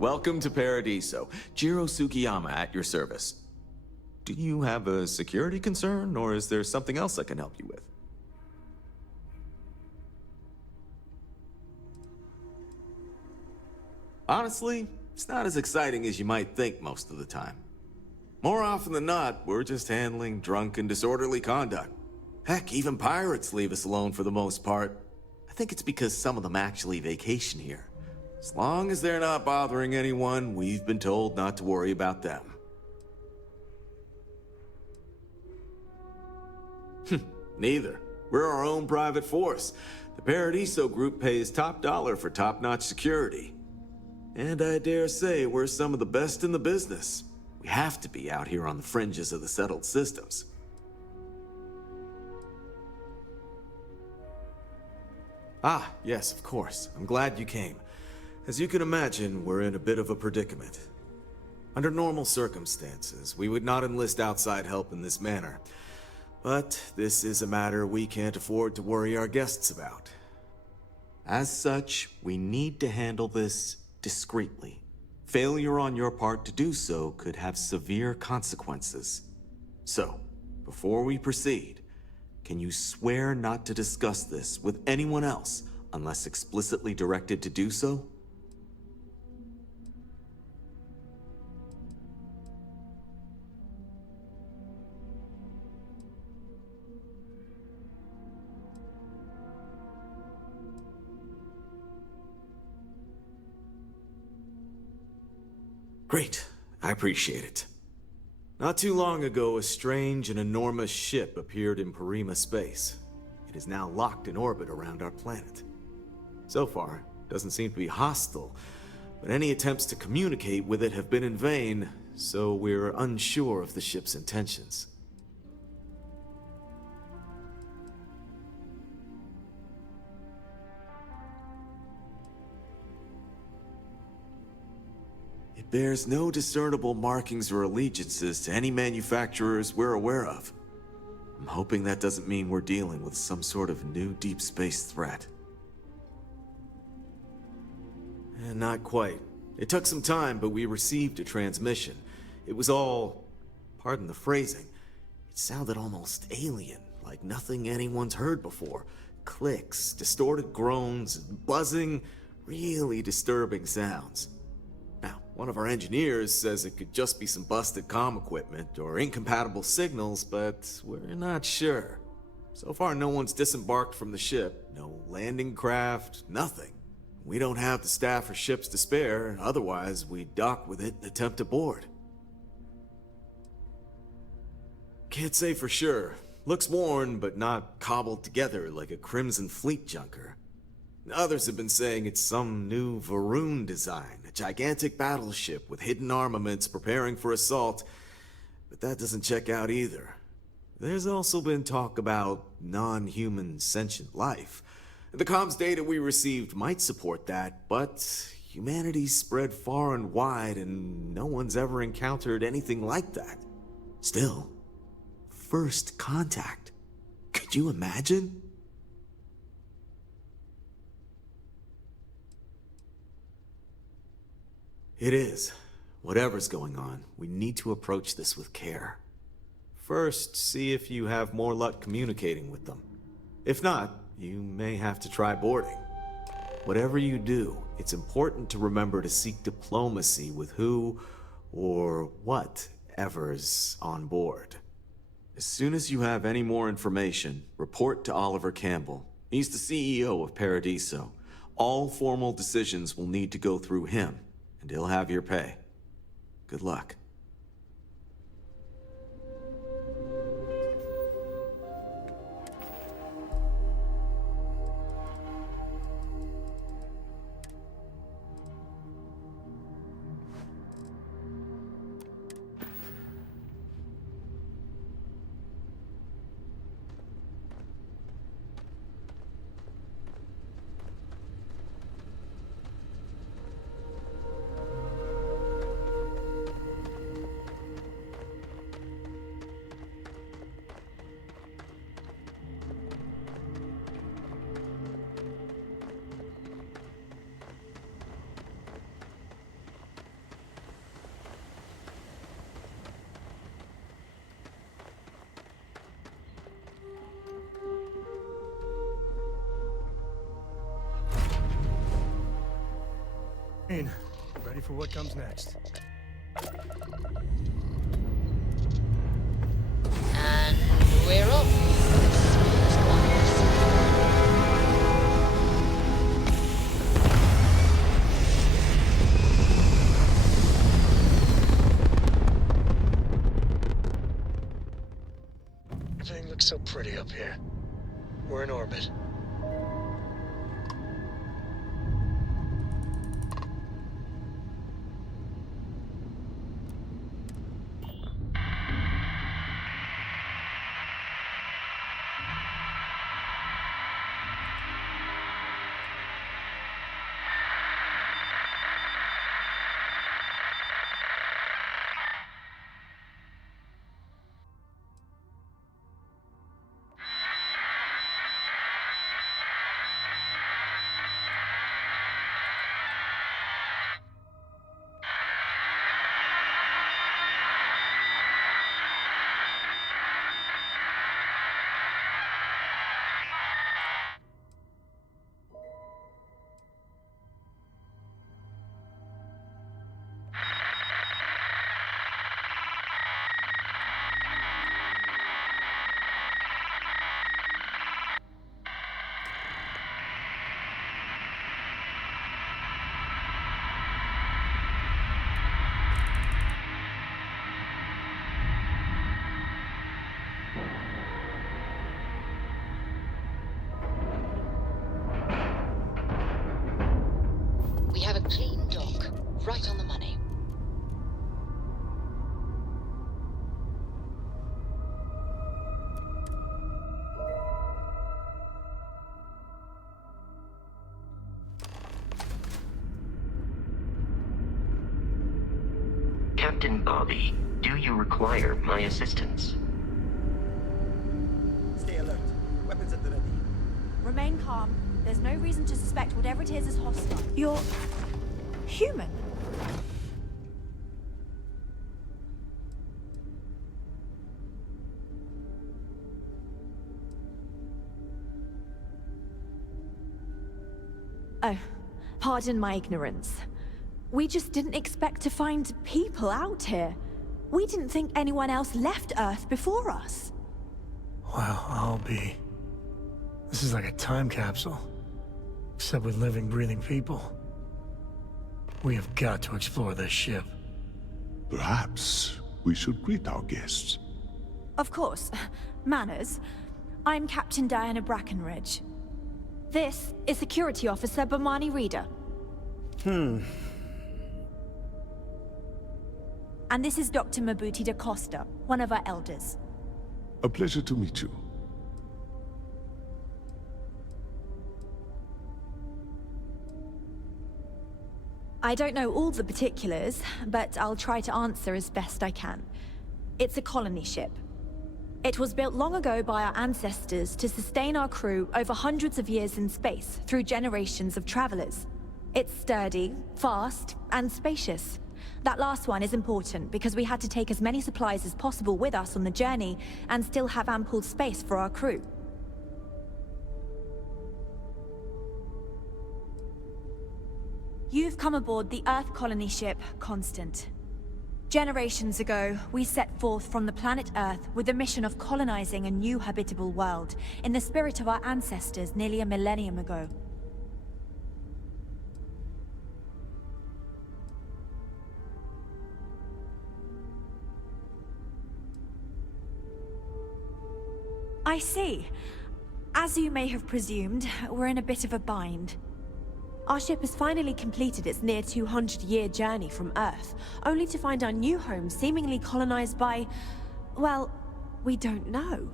Welcome to Paradiso. Jiro Sugiyama at your service. Do you have a security concern, or is there something else I can help you with? Honestly, it's not as exciting as you might think most of the time. More often than not, we're just handling drunk and disorderly conduct. Heck, even pirates leave us alone for the most part. I think it's because some of them actually vacation here. As long as they're not bothering anyone, we've been told not to worry about them. Neither. We're our own private force. The Paradiso group pays top dollar for top-notch security. And I dare say we're some of the best in the business. We have to be out here on the fringes of the settled systems. Ah, yes, of course. I'm glad you came. As you can imagine, we're in a bit of a predicament. Under normal circumstances, we would not enlist outside help in this manner. But this is a matter we can't afford to worry our guests about. As such, we need to handle this discreetly. Failure on your part to do so could have severe consequences. So, before we proceed, can you swear not to discuss this with anyone else unless explicitly directed to do so? Great. I appreciate it. Not too long ago, a strange and enormous ship appeared in Parima space. It is now locked in orbit around our planet. So far, it doesn't seem to be hostile, but any attempts to communicate with it have been in vain, so we're unsure of the ship's intentions. It bears no discernible markings or allegiances to any manufacturers we're aware of. I'm hoping that doesn't mean we're dealing with some sort of new deep space threat. Not quite. It took some time, but we received a transmission. It was all, pardon the phrasing, it sounded almost alien, like nothing anyone's heard before. Clicks, distorted groans, buzzing, really disturbing sounds. Now, one of our engineers says it could just be some busted comm equipment or incompatible signals, but we're not sure. So far, no one's disembarked from the ship, no landing craft, nothing. We don't have the staff or ships to spare, otherwise we'd dock with it and attempt to board. Can't say for sure. Looks worn, but not cobbled together like a Crimson Fleet junker. Others have been saying it's some new Varun design, a gigantic battleship with hidden armaments preparing for assault, but that doesn't check out either. There's also been talk about non-human sentient life. The comms data we received might support that, but humanity's spread far and wide and no one's ever encountered anything like that. Still, first contact. Could you imagine? It is. Whatever's going on, we need to approach this with care. First, see if you have more luck communicating with them. If not, you may have to try boarding. Whatever you do, it's important to remember to seek diplomacy with who or whatever's on board. As soon as you have any more information, report to Oliver Campbell. He's the CEO of Paradiso. All formal decisions will need to go through him, and he'll have your pay. Good luck. Ready for what comes next. And we're off. Everything looks so pretty up here. We're in orbit. We have a clean dock, right on the money. Captain Bobby, do you require my assistance? Stay alert. Weapons at the ready. Remain calm. There's no reason to suspect whatever it is hostile. You're... human? Oh, pardon my ignorance. We just didn't expect to find people out here. We didn't think anyone else left Earth before us. Wow, I'll be... This is like a time capsule. Except with living, breathing people. We have got to explore this ship. Perhaps we should greet our guests. Of course. Manners. I'm Captain Diana Brackenridge. This is Security Officer Bomani Reader. And this is Dr. Mabuti da Costa, one of our elders. A pleasure to meet you. I don't know all the particulars, but I'll try to answer as best I can. It's a colony ship. It was built long ago by our ancestors to sustain our crew over hundreds of years in space through generations of travelers. It's sturdy, fast, and spacious. That last one is important because we had to take as many supplies as possible with us on the journey and still have ample space for our crew. You've come aboard the Earth colony ship, Constant. Generations ago, we set forth from the planet Earth with the mission of colonizing a new habitable world, in the spirit of our ancestors nearly a millennium ago. I see. As you may have presumed, we're in a bit of a bind. Our ship has finally completed its near 200-year journey from Earth, only to find our new home seemingly colonized by... well, we don't know.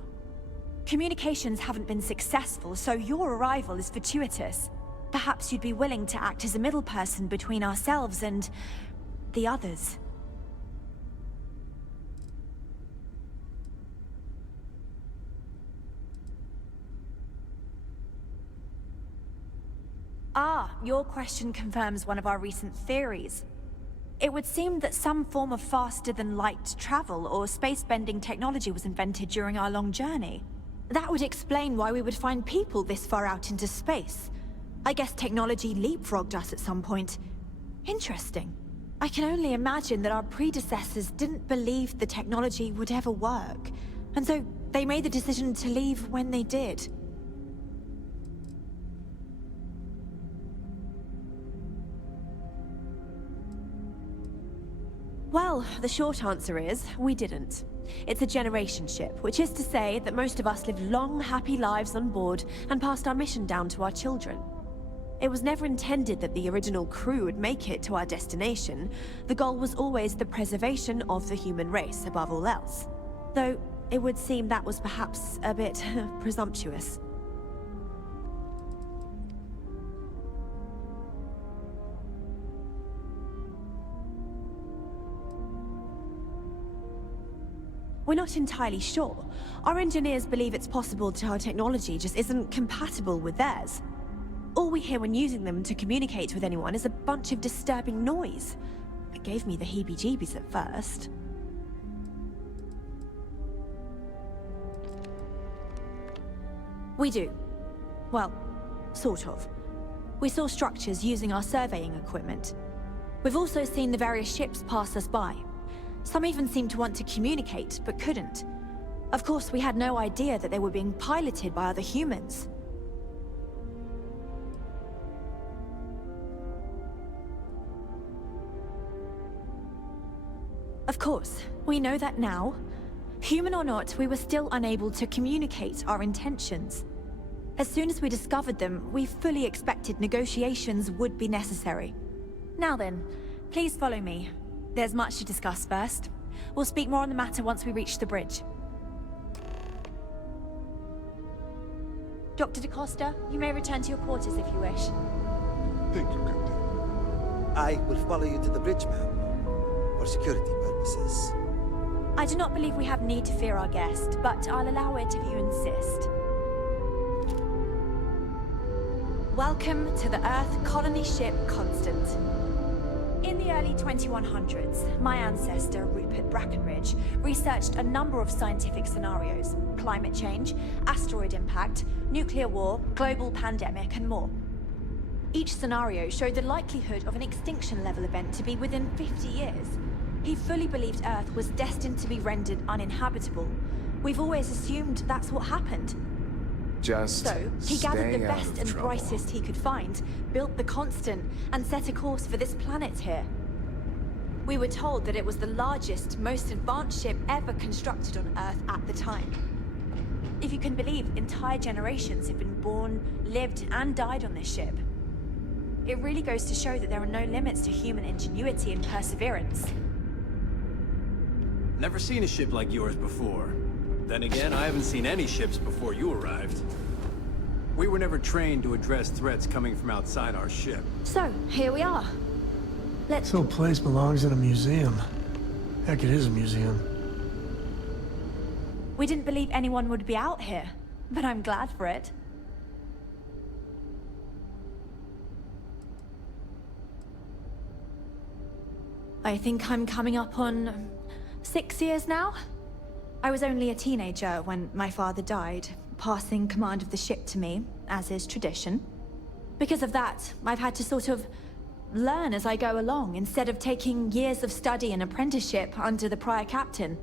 Communications haven't been successful, so your arrival is fortuitous. Perhaps you'd be willing to act as a middle person between ourselves and... the others. Ah, your question confirms one of our recent theories. It would seem that some form of faster-than-light travel or space-bending technology was invented during our long journey. That would explain why we would find people this far out into space. I guess technology leapfrogged us at some point. Interesting. I can only imagine that our predecessors didn't believe the technology would ever work, and so they made the decision to leave when they did. Well, the short answer is, we didn't. It's a generation ship, which is to say that most of us lived long, happy lives on board and passed our mission down to our children. It was never intended that the original crew would make it to our destination. The goal was always the preservation of the human race above all else. Though, it would seem that was perhaps a bit presumptuous. We're not entirely sure. Our engineers believe it's possible that our technology just isn't compatible with theirs. All we hear when using them to communicate with anyone is a bunch of disturbing noise. It gave me the heebie-jeebies at first. We do. Well, sort of. We saw structures using our surveying equipment. We've also seen the various ships pass us by. Some even seemed to want to communicate, but couldn't. Of course, we had no idea that they were being piloted by other humans. Of course, we know that now. Human or not, we were still unable to communicate our intentions. As soon as we discovered them, we fully expected negotiations would be necessary. Now then, please follow me. There's much to discuss first. We'll speak more on the matter once we reach the bridge. Dr. DaCosta, you may return to your quarters if you wish. Thank you, Captain. I will follow you to the bridge, ma'am, for security purposes. I do not believe we have need to fear our guest, but I'll allow it if you insist. Welcome to the Earth colony ship Constant. In the early 2100s, my ancestor, Rupert Brackenridge, researched a number of scientific scenarios: climate change, asteroid impact, nuclear war, global pandemic, and more. Each scenario showed the likelihood of an extinction-level event to be within 50 years. He fully believed Earth was destined to be rendered uninhabitable. We've always assumed that's what happened. So, he gathered the best and brightest he could find, built the Constant, and set a course for this planet here. We were told that it was the largest, most advanced ship ever constructed on Earth at the time. If you can believe, entire generations have been born, lived, and died on this ship. It really goes to show that there are no limits to human ingenuity and perseverance. Never seen a ship like yours before. Then again, I haven't seen any ships before you arrived. We were never trained to address threats coming from outside our ship. So, here we are. This whole place belongs in a museum. Heck, it is a museum. We didn't believe anyone would be out here, but I'm glad for it. I think I'm coming up on 6 years now. I was only a teenager when my father died, passing command of the ship to me, as is tradition. Because of that, I've had to sort of learn as I go along, instead of taking years of study and apprenticeship under the prior captain.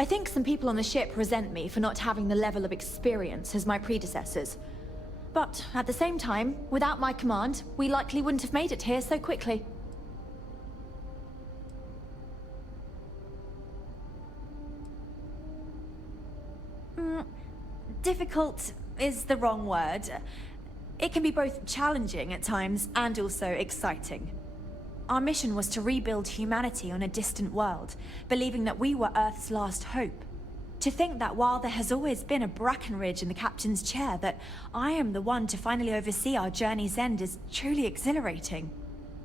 I think some people on the ship resent me for not having the level of experience as my predecessors. But at the same time, without my command, we likely wouldn't have made it here so quickly. Difficult is the wrong word. It can be both challenging at times and also exciting. Our mission was to rebuild humanity on a distant world, believing that we were Earth's last hope. To think that while there has always been a Brackenridge in the captain's chair, that I am the one to finally oversee our journey's end is truly exhilarating.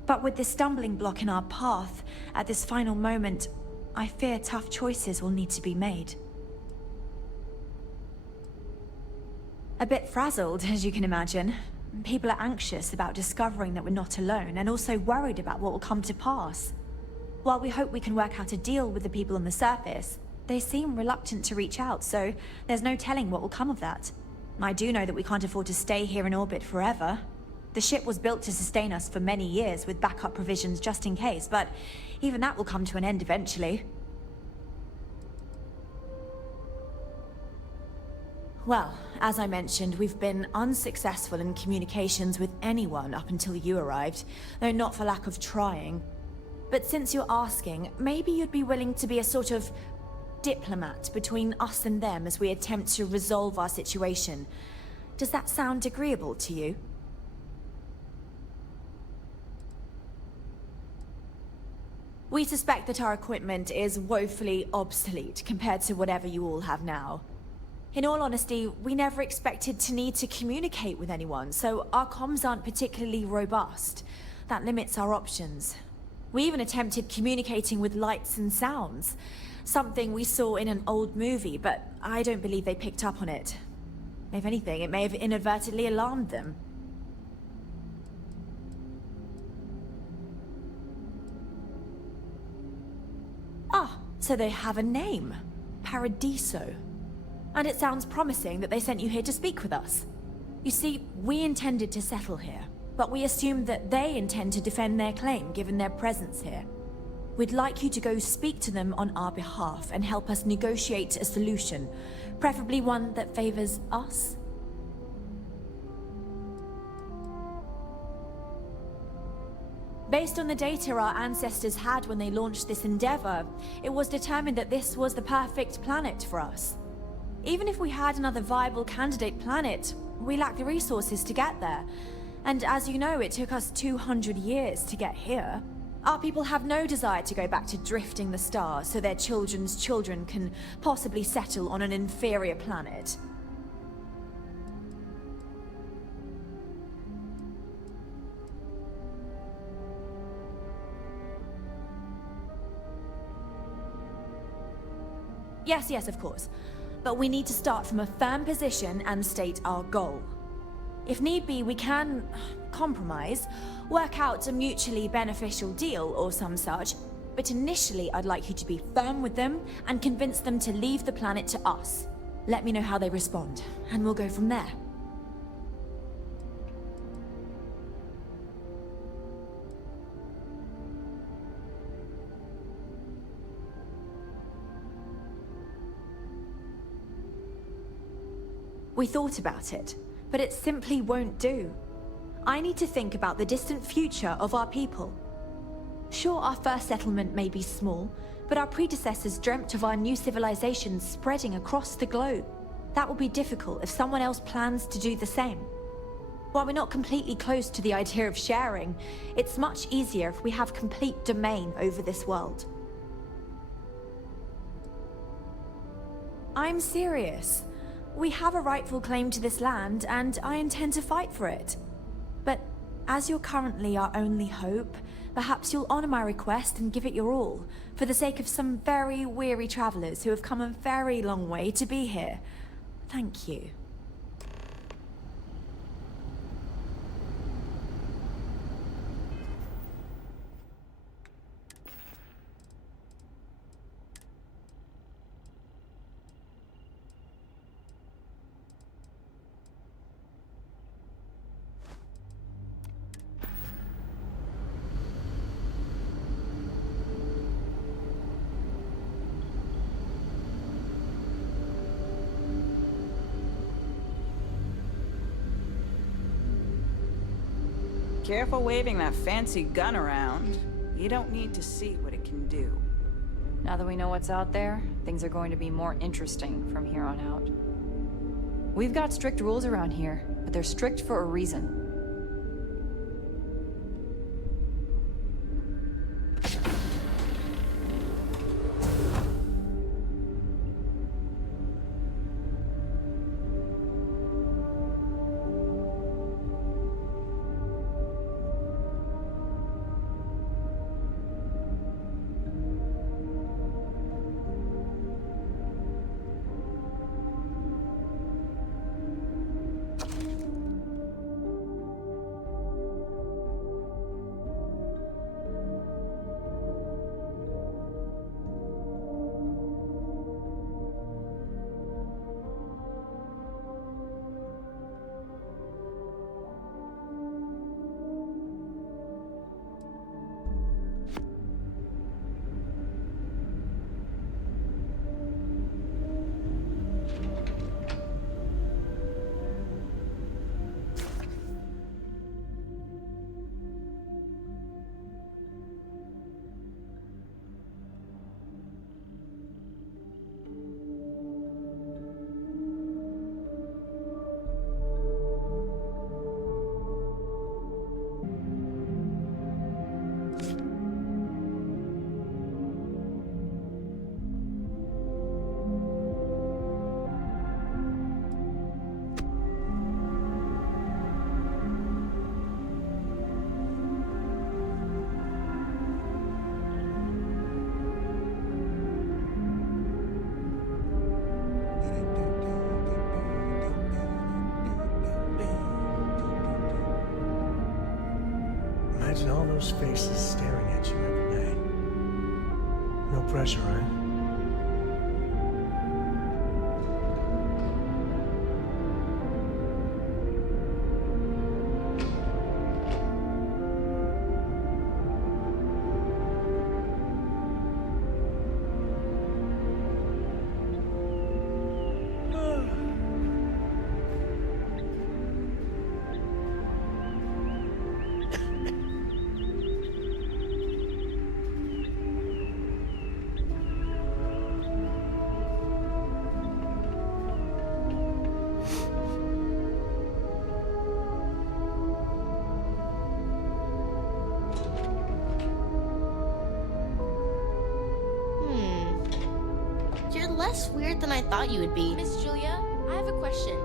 But with this stumbling block in our path, at this final moment, I fear tough choices will need to be made. A bit frazzled, as you can imagine. People are anxious about discovering that we're not alone, and also worried about what will come to pass. While we hope we can work out a deal with the people on the surface, they seem reluctant to reach out, so there's no telling what will come of that. I do know that we can't afford to stay here in orbit forever. The ship was built to sustain us for many years with backup provisions just in case, but even that will come to an end eventually. Well, as I mentioned, we've been unsuccessful in communications with anyone up until you arrived, though not for lack of trying. But since you're asking, maybe you'd be willing to be a sort of diplomat between us and them as we attempt to resolve our situation. Does that sound agreeable to you? We suspect that our equipment is woefully obsolete compared to whatever you all have now. In all honesty, we never expected to need to communicate with anyone, so our comms aren't particularly robust. That limits our options. We even attempted communicating with lights and sounds, something we saw in an old movie, but I don't believe they picked up on it. If anything, it may have inadvertently alarmed them. Ah, so they have a name. Paradiso. And it sounds promising that they sent you here to speak with us. You see, we intended to settle here, but we assumed that they intend to defend their claim given their presence here. We'd like you to go speak to them on our behalf and help us negotiate a solution, preferably one that favors us. Based on the data our ancestors had when they launched this endeavor, it was determined that this was the perfect planet for us. Even if we had another viable candidate planet, we lack the resources to get there. And as you know, it took us 200 years to get here. Our people have no desire to go back to drifting the stars so their children's children can possibly settle on an inferior planet. Yes, of course. But we need to start from a firm position and state our goal. If need be, we can compromise, work out a mutually beneficial deal or some such, but initially I'd like you to be firm with them and convince them to leave the planet to us. Let me know how they respond, and we'll go from there. We thought about it, but it simply won't do. I need to think about the distant future of our people. Sure, our first settlement may be small, but our predecessors dreamt of our new civilization spreading across the globe. That will be difficult if someone else plans to do the same. While we're not completely close to the idea of sharing, it's much easier if we have complete domain over this world. I'm serious. We have a rightful claim to this land, and I intend to fight for it. But as you're currently our only hope, perhaps you'll honor my request and give it your all, for the sake of some very weary travelers who have come a very long way to be here. Thank you. Careful waving that fancy gun around. You don't need to see what it can do. Now that we know what's out there, things are going to be more interesting from here on out. We've got strict rules around here, but they're strict for a reason. Imagine all those faces staring at you every day. No pressure, right? You're less weird than I thought you would be. Miss Julia, I have a question.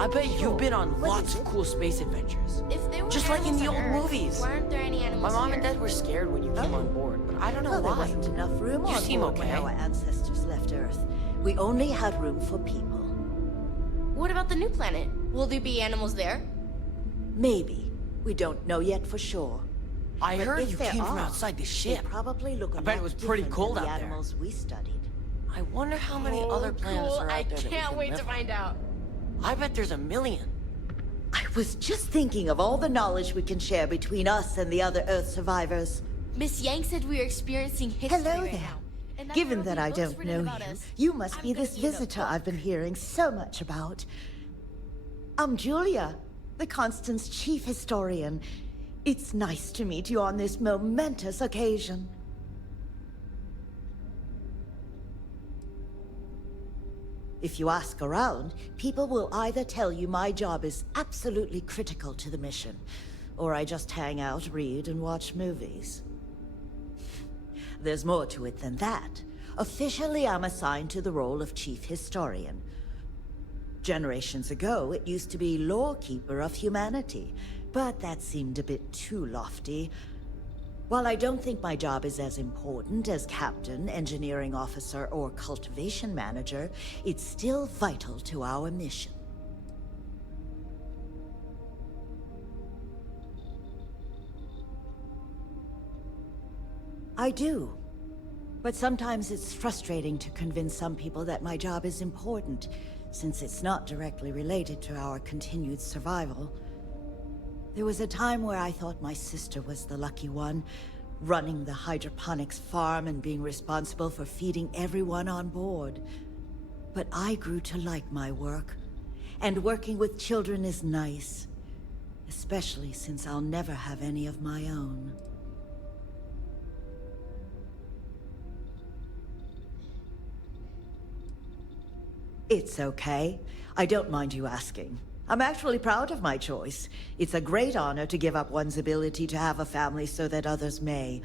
I bet you've been on lots of cool space adventures. If there were Just like in the animals on old Earth, movies. why aren't there any My animals mom here? and dad were scared when you came on board, but I don't know Well, there why. wasn't enough room You on seem board when okay. our ancestors left Earth. We only had room for people. What about the new planet? Will there be animals there? Maybe. We don't know yet for sure. I But heard if you there came from are, outside the they ship. probably look a I bet lot it was pretty different cold than the out there. animals we studied. I wonder how many other planets cool. are out I there that we can't can wait live to on. find out. I bet there's a million. I was just thinking of all the knowledge we can share between us and the other Earth survivors. Miss Yang said we are experiencing history Hello right there. now. And Given there that will be I books don't written know about you, us. you must I'm be gonna this need a visitor book. I've been hearing so much about. I'm Julia, the Constant's chief historian. It's nice to meet you on this momentous occasion. If you ask around, people will either tell you my job is absolutely critical to the mission, or I just hang out, read, and watch movies. There's more to it than that. Officially, I'm assigned to the role of chief historian. Generations ago, it used to be lawkeeper of humanity, but that seemed a bit too lofty. While I don't think my job is as important as captain, engineering officer, or cultivation manager, it's still vital to our mission. I do. But sometimes it's frustrating to convince some people that my job is important, since it's not directly related to our continued survival. There was a time where I thought my sister was the lucky one, running the hydroponics farm and being responsible for feeding everyone on board. But I grew to like my work, and working with children is nice, especially since I'll never have any of my own. It's okay. I don't mind you asking. I'm actually proud of my choice. It's a great honor to give up one's ability to have a family so that others may.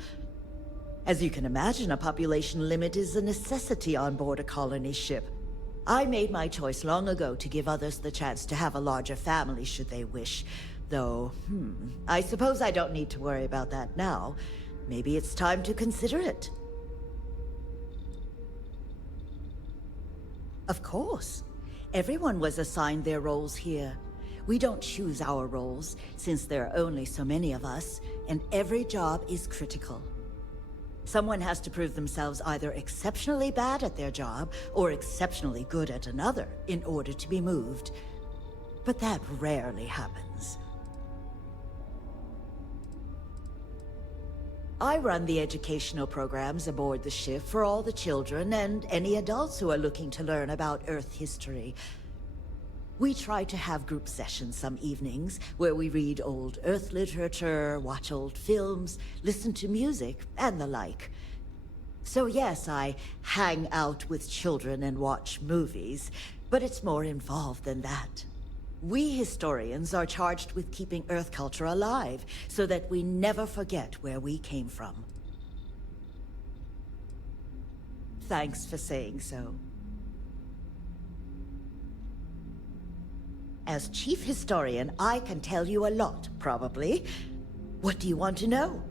As you can imagine, a population limit is a necessity on board a colony ship. I made my choice long ago to give others the chance to have a larger family should they wish. Though, I suppose I don't need to worry about that now. Maybe it's time to consider it. Of course. Everyone was assigned their roles here. We don't choose our roles, since there are only so many of us, and every job is critical. Someone has to prove themselves either exceptionally bad at their job, or exceptionally good at another, in order to be moved. But that rarely happens. I run the educational programs aboard the ship for all the children and any adults who are looking to learn about Earth history. We try to have group sessions some evenings, where we read old Earth literature, watch old films, listen to music, and the like. So yes, I hang out with children and watch movies, but it's more involved than that. We historians are charged with keeping Earth culture alive, so that we never forget where we came from. Thanks for saying so. As chief historian, I can tell you a lot, probably. What do you want to know?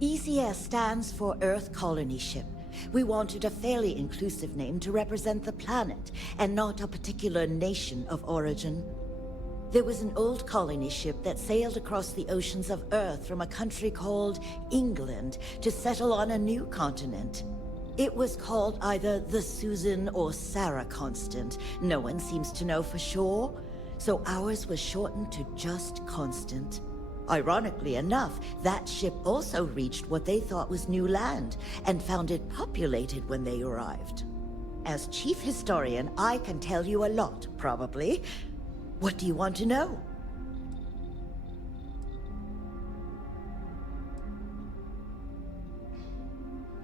ECS stands for Earth Colony Ship. We wanted a fairly inclusive name to represent the planet, and not a particular nation of origin. There was an old colony ship that sailed across the oceans of Earth from a country called England to settle on a new continent. It was called either the Susan or Sarah Constant. No one seems to know for sure, so ours was shortened to just Constant. Ironically enough, that ship also reached what they thought was new land, and found it populated when they arrived. As chief historian, I can tell you a lot, probably. What do you want to know?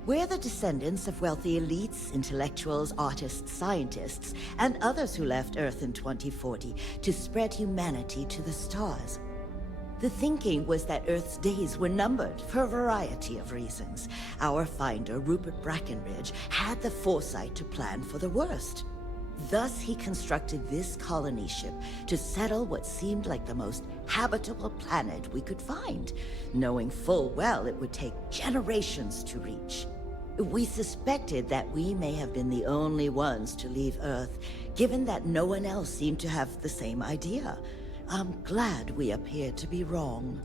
We're the descendants of wealthy elites, intellectuals, artists, scientists, and others who left Earth in 2040 to spread humanity to the stars. The thinking was that Earth's days were numbered for a variety of reasons. Our finder, Rupert Brackenridge, had the foresight to plan for the worst. Thus, he constructed this colony ship to settle what seemed like the most habitable planet we could find, knowing full well it would take generations to reach. We suspected that we may have been the only ones to leave Earth, given that no one else seemed to have the same idea. I'm glad we appeared to be wrong.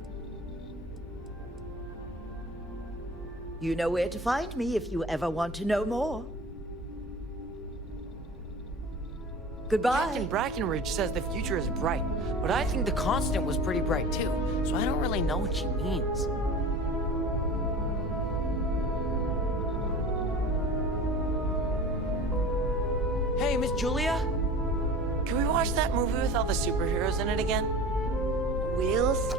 You know where to find me if you ever want to know more. Goodbye. Captain Brackenridge says the future is bright, but I think the Constant was pretty bright too, so I don't really know what she means. Hey, Miss Julia? Can we watch that movie with all the superheroes in it again? We'll see.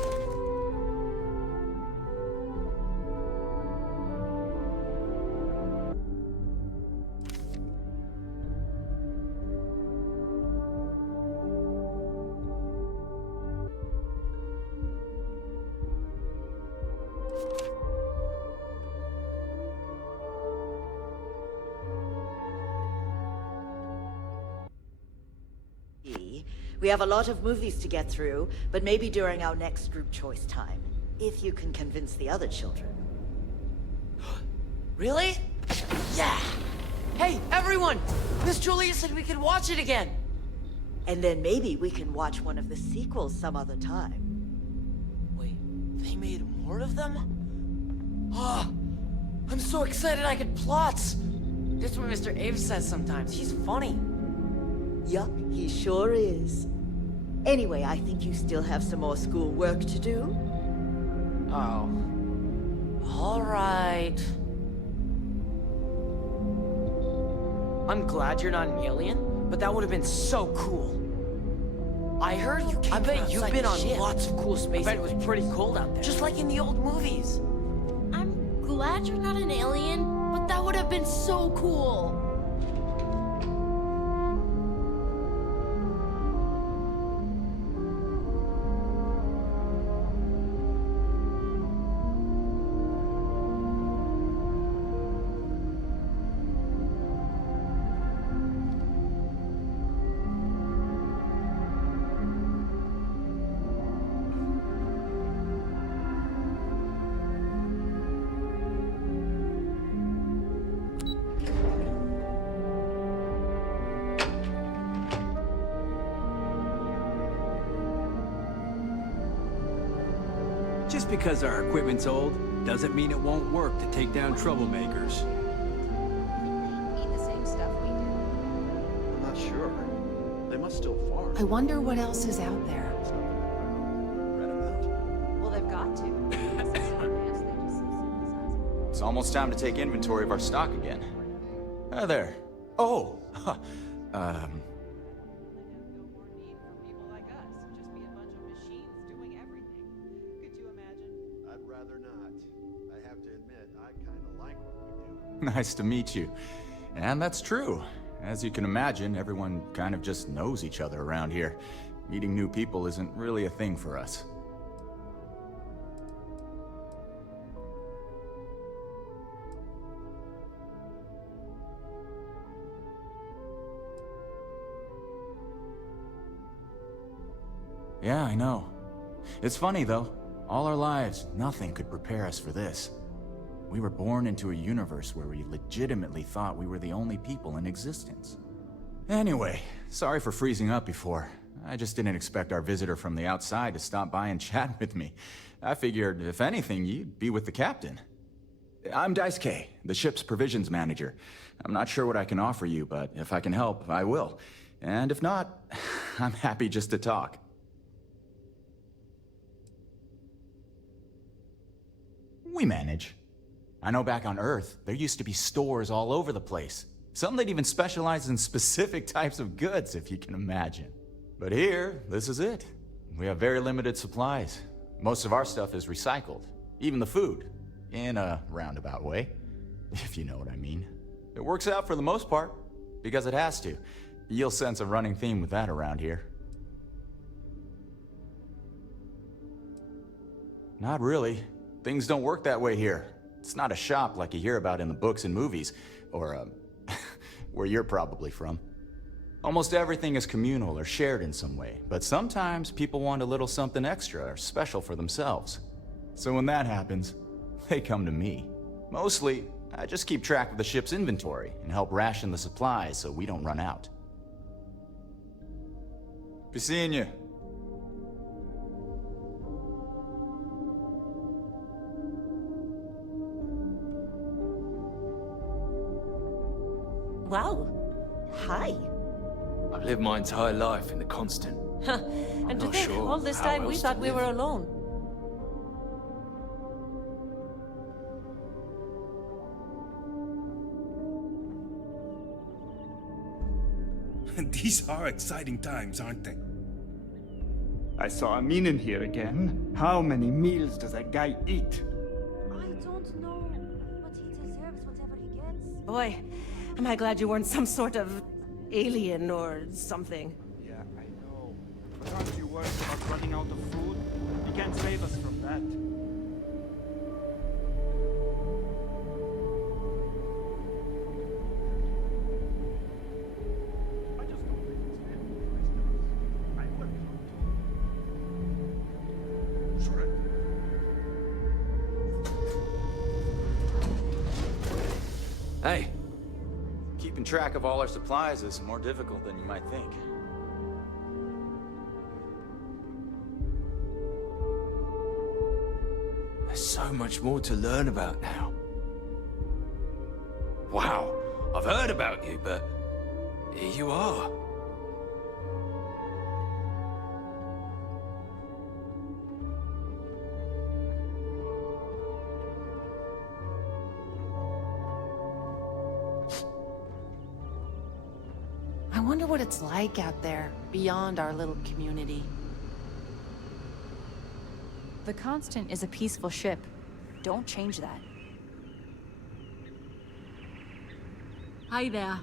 We have a lot of movies to get through, but maybe during our next group choice time. If you can convince the other children. Really? Yeah! Hey, everyone! Miss Julia said we could watch it again! And then maybe we can watch one of the sequels some other time. Wait, they made more of them? Ah, I'm so excited I could plot! That's what Mr. Abe says sometimes. He's funny. Yup, he sure is. Anyway, I think you still have some more school work to do. Oh. All right. I'm glad you're not an alien, but that would have been so cool. I heard you came. I bet you've been on lots of cool space. I bet it was pretty cold out there. Just like in the old movies. I'm glad you're not an alien, but that would have been so cool. Just because our equipment's old, doesn't mean it won't work to take down troublemakers. Need the same stuff we do. I'm not sure. They must still farm. I wonder what else is out there. Read about. Well, they've got to. It's almost time to take inventory of our stock again. Hi there. Oh, I'd rather not. I have to admit, I kind of like what we do. nice to meet you. And that's true. As you can imagine, everyone kind of just knows each other around here. Meeting new people isn't really a thing for us. Yeah, I know. It's funny, though. All our lives, nothing could prepare us for this. We were born into a universe where we legitimately thought we were the only people in existence. Anyway, sorry for freezing up before. I just didn't expect our visitor from the outside to stop by and chat with me. I figured, if anything, you'd be with the captain. I'm Daisuke, the ship's provisions manager. I'm not sure what I can offer you, but if I can help, I will. And if not, I'm happy just to talk. We manage. I know back on Earth, there used to be stores all over the place. Some that even specialize in specific types of goods, if you can imagine. But here, this is it. We have very limited supplies. Most of our stuff is recycled. Even the food. In a roundabout way, if you know what I mean. It works out for the most part, because it has to. You'll sense a running theme with that around here. Not really. Things don't work that way here. It's not a shop like you hear about in the books and movies, or, where you're probably from. Almost everything is communal or shared in some way, but sometimes people want a little something extra or special for themselves. So when that happens, they come to me. Mostly, I just keep track of the ship's inventory and help ration the supplies so we don't run out. Be seeing you. Wow. Hi. I've lived my entire life in the Constant. And to not think, sure all this how time we else thought to we live. were alone. These are exciting times, aren't they? I saw Amin in here again. How many meals does that guy eat? I don't know, but he deserves whatever he gets. Boy, am I glad you weren't some sort of alien or something. Yeah, I know. But aren't you worried about running out of food? You can't save us from that. Hey, Keeping track of all our supplies is more difficult than you might think. there's so much more to learn about now. Wow, I've heard about you, but here you are. I wonder what it's like out there, beyond our little community. The Constant is a peaceful ship. Don't change that. Hi there.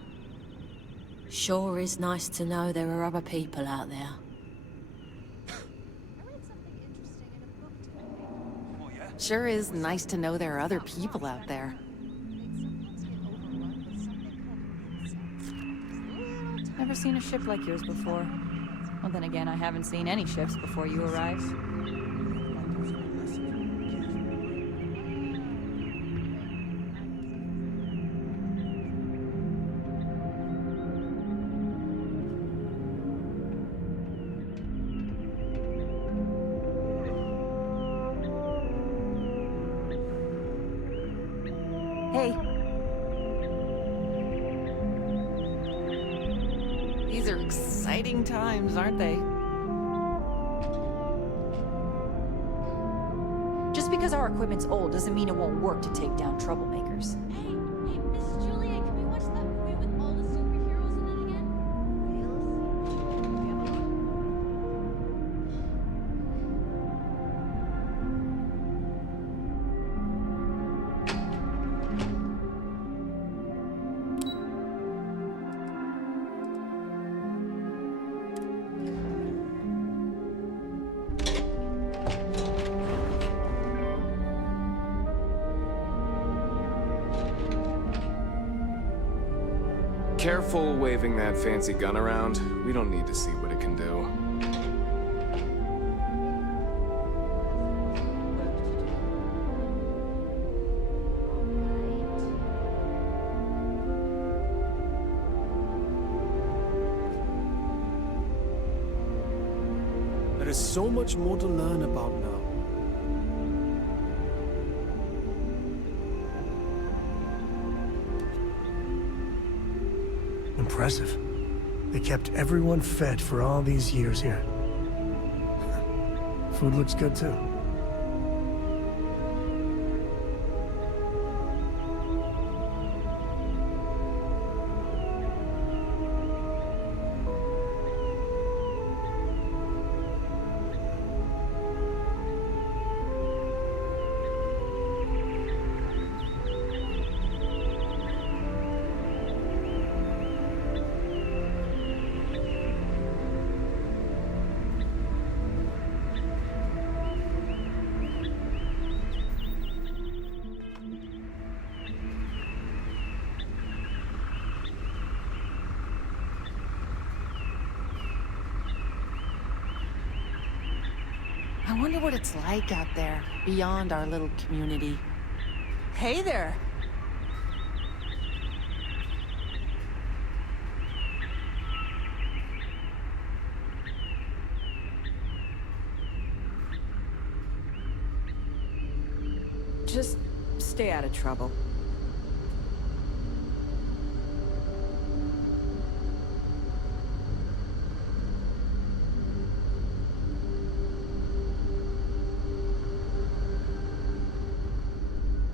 Sure is nice to know there are other people out there. Sure is nice to know there are other people out there. Never seen a ship like yours before. Well, then again, I haven't seen any ships before you arrived. Hey. These are exciting times, aren't they? Just because our equipment's old doesn't mean it won't work to take down troublemakers. Hey, Miss Julia, can we watch that movie with all the superheroes in it again? Careful waving that fancy gun around. We don't need to see what it can do. is so much more to learn about now. Impressive. They kept everyone fed for all these years here. Food looks good too. I wonder what it's like out there, beyond our little community. Hey there! Just stay out of trouble.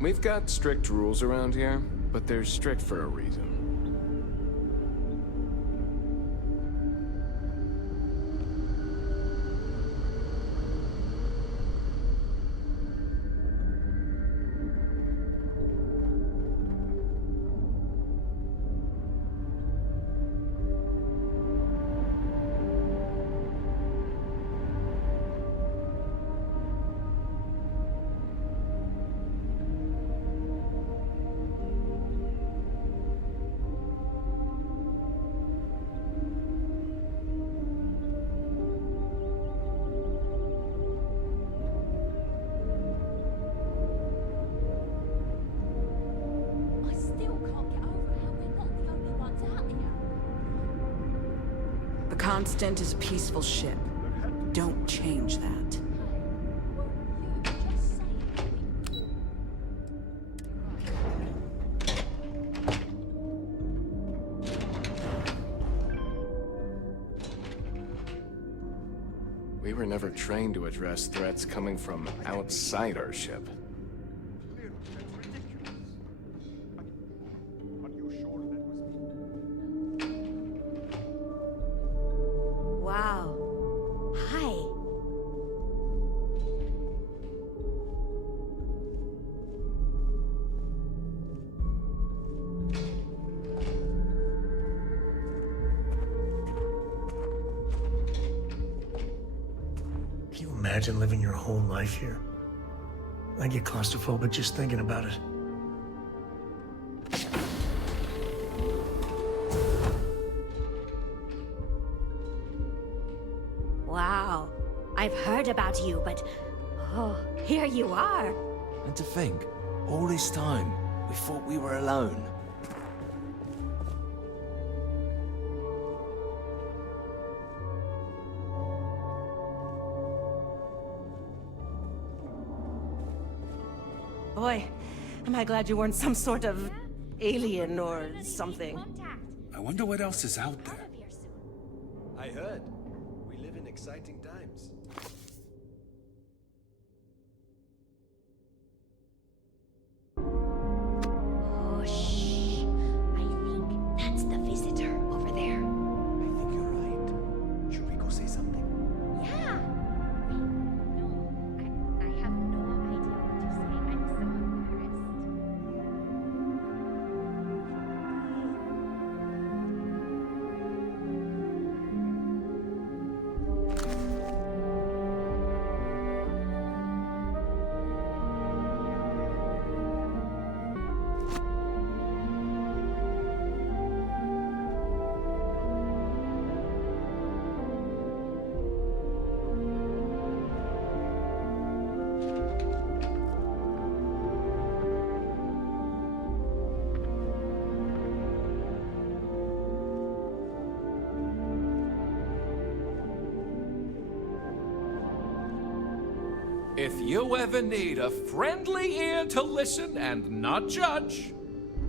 We've got strict rules around here, but they're strict for a reason. The Constant is a peaceful ship. Don't change that. We were never trained to address threats coming from outside our ship. Wow. Hi. Can you imagine living your whole life here? I get claustrophobic just thinking about it. Wow. I've heard about you, but... Oh, here you are. And to think, all this time, we thought we were alone. Boy, am I glad you weren't some sort of alien or something. I wonder what else is out there. I heard. We live in exciting times. Oh, shh. I think that's the visitor over there. I think you're right. Should we go say something? Yeah. Wait, no. I have no idea what to say. I'm so embarrassed. If you ever need a friendly ear to listen and not judge,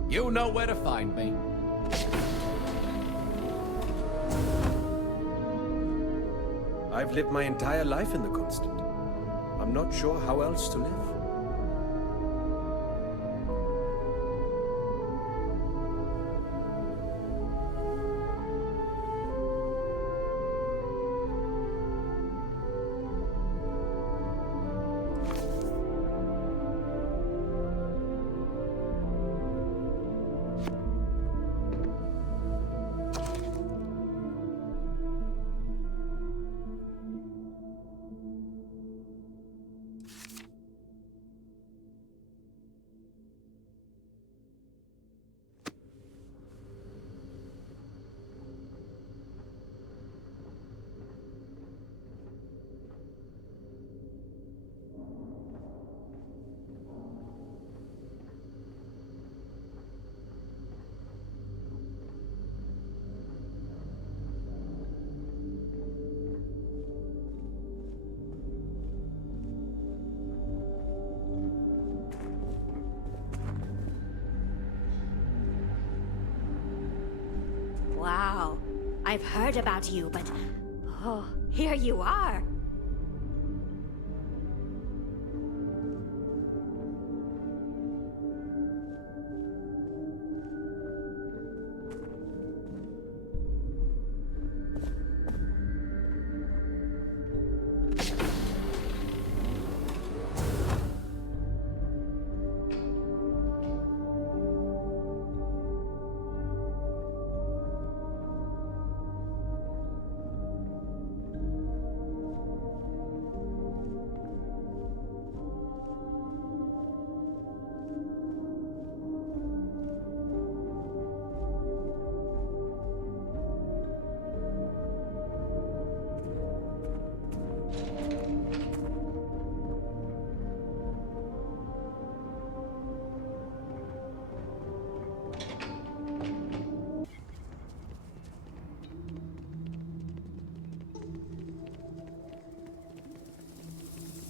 you know where to find me. I've lived my entire life in the Constant. I'm not sure how else to live. Wow. I've heard about you, but... oh, here you are.